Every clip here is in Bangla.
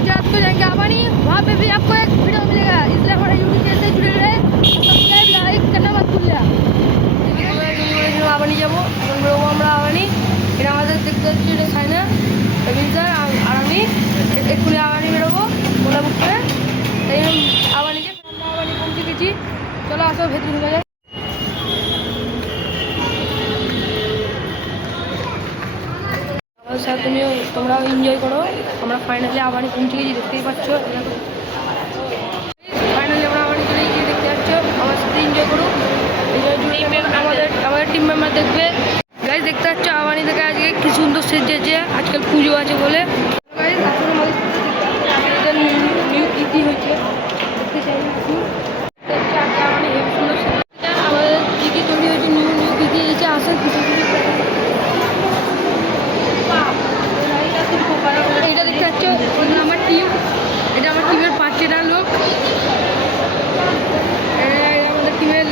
आज रात को जाएंगे आवानी, वहाँ पे भी आपको एक वीडियो मिलेगा, इसलिए हमारे यूट्यूब चैनल से जुड़े रहे, सब्सक्राइब लाइक करना मत भूलिए। आवानी যাবো এখন বেরোবো আমরা আবানি। এটা আমাদের দেখতে হচ্ছে এটা সাইনা রবীন্দ্র আর আমি এক্ষুনি আবানি বেরোবো ওলা বুক করে। এই আবানিতে আমরা আবানি পৌঁছে গেছি, চলো আসো ভেতরে ঢুকে যাই। আমার সাথে তোমরাও এনজয় করো। আমরা ফাইনালি আবানি পৌঁছে গেছি, দেখতেই পাচ্ছ। ফাইনালি আমরা আবানি চলে গিয়ে দেখতে পাচ্ছ, আমার সাথে এনজয় করো। আমাদের টিম মেম্বার দেখবে। গাইজ দেখতে পাচ্ছ আবানি থেকে আজকে কি সুন্দর সেজেছে, আজকাল পুজো আছে বলে। গাইজ আসলে আমাদের নিউ ইতি হয়েছে, দেখতে চাই আবানি হেবি সুন্দর সেজেছে। আমাদের ইতি তৈরি হয়েছে, নিউ ইতি হয়েছে। আসে কিছু এটা দেখতে পাচ্ছ, আমার টিম, এটা আমার টিমের 5টা লোক। আমাদের টিমের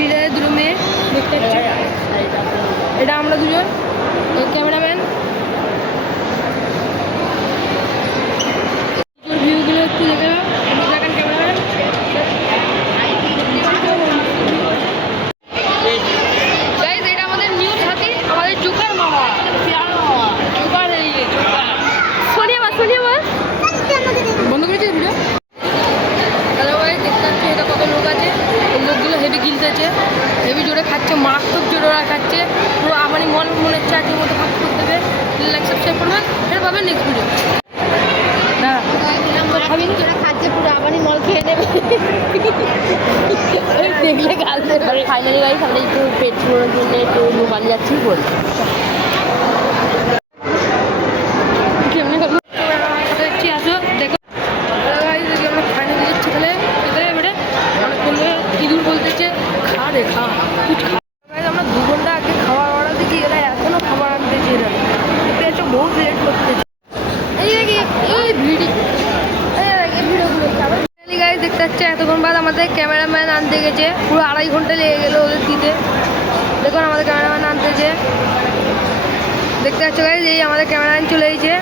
লিডারের দুটো মেয়ে দেখতে পাচ্ছ। এটা আমরা দুজন ক্যামেরাম্যান। ভিউগুলো একটু দেখে দেখেন ক্যামেরাম্যান। গাইজ এটা আমাদের নিউ সাথী, আমাদের জুকার মামা, বন্ধ করেছে ভিডিও। হ্যালো ভাই, দেখতে পাচ্ছি এটা কত লোক আছে। এই লোকগুলো হেভি গিলতেছে, হেভি জোরে খাচ্ছে, মারাত্মক জোরে ওরা খাচ্ছে। পুরো আমারই মন মনে হচ্ছে আজকের মতো ভাগ করতে দেবে। লাইক সাবস্ক্রাইব করবেন, এটা পাবেন নেক্সট ভিডিও। না খাচ্ছে পুরো আমারই মল খেয়ে নেবে, দেখলে গাল দেবে। ফাইনালি গাইস আমরা একটু পেট পুরোনোর জন্য একটু বানিয়ে যাচ্ছি বল। আমরা 2 ঘন্টা আগে খাবার অর্ডার দিচ্ছি, এরা এখনো খাবার আনতেছে। এরা দেখতে বহুত লেট করতেছে। দেখতে পাচ্ছে এতক্ষণ বাদ আমাদের ক্যামেরাম্যান আনতে গেছে, পুরো 2.5 ঘন্টা লেগে গেলো ওদের দিতে। দেখুন আমাদের ক্যামেরাম্যান আনতেছে, দেখতে পাচ্ছ গাইজ। এই আমাদের ক্যামেরাম্যান চলে এসেছে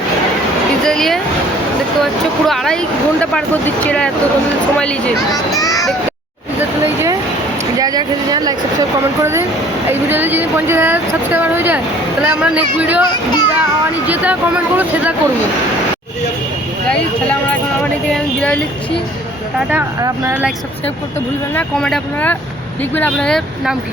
পিৎজা নিয়ে, দেখতে পাচ্ছ পুরো 2.5 ঘন্টা পার করে দিচ্ছে এরা, এতক্ষণ সময় নিয়েছে। দেখতে পিৎজা চলে এসেছে। যা যা খেতে চান লাইক সাবস্ক্রাইব কমেন্ট করে দিন। এই ভিডিওতে যদি 50,000 সাবস্ক্রাইবার হয়ে যায় তাহলে আমরা নেক্সট ভিডিও যেটা আওয়ানি যেটা কমেন্ট করবো সেটা করবো। গাইজ তাহলে আমরা এখন আওয়ানি থেকে বিদায় লিখছি, টাটা। আর আপনারা লাইক সাবস্ক্রাইব করতে ভুলবেন না, কমেন্টে আপনারা লিখবেন আপনাদের নাম কি।